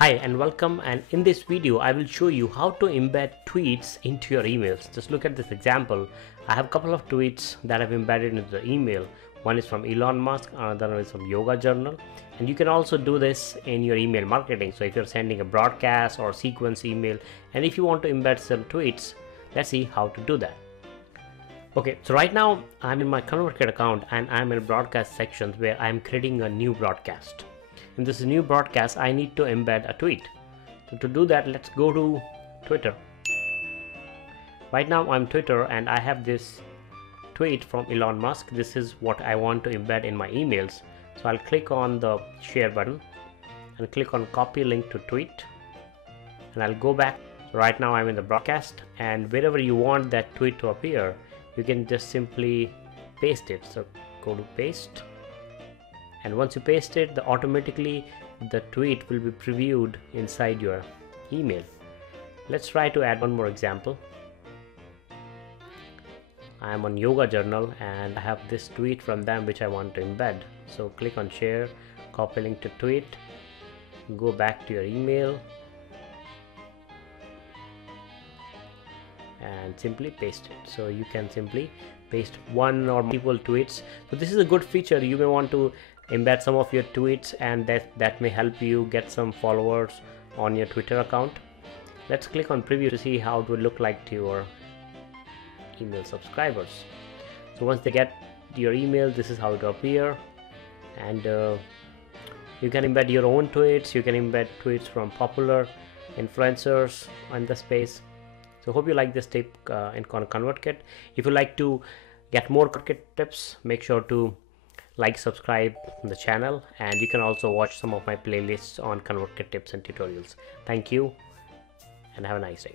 Hi and welcome, and in this video I will show you how to embed tweets into your emails. Just look at this example. I have a couple of tweets that I've embedded into the email. One is from Elon Musk, another one is from Yoga Journal, and you can also do this in your email marketing. So if you're sending a broadcast or sequence email and if you want to embed some tweets, let's see how to do that. Okay, so right now I'm in my ConvertKit account and I'm in broadcast sections where I'm creating a new broadcast. In this new broadcast, I need to embed a tweet. So to do that, let's go to Twitter. Right now I'm Twitter and I have this tweet from Elon Musk. This is what I want to embed in my emails. So I'll click on the share button and click on copy link to tweet, and I'll go back. So right now I'm in the broadcast, and wherever you want that tweet to appear, you can just simply paste it. So go to paste, and once you paste it, automatically the tweet will be previewed inside your email. Let's try to add one more example. I am on Yoga Journal and I have this tweet from them which I want to embed. So click on share, copy link to tweet, go back to your email and simply paste it. So you can simply paste one or multiple tweets. So this is a good feature. You may want to embed some of your tweets, and that may help you get some followers on your Twitter account. Let's click on preview to see how it will look like to your email subscribers. So once they get your email, this is how it will appear, and you can embed your own tweets. You can embed tweets from popular influencers on the space. So hope you like this tip in ConvertKit. If you like to get more ConvertKit tips, make sure to like, subscribe the channel, and you can also watch some of my playlists on ConvertKit tips and tutorials. Thank you and have a nice day.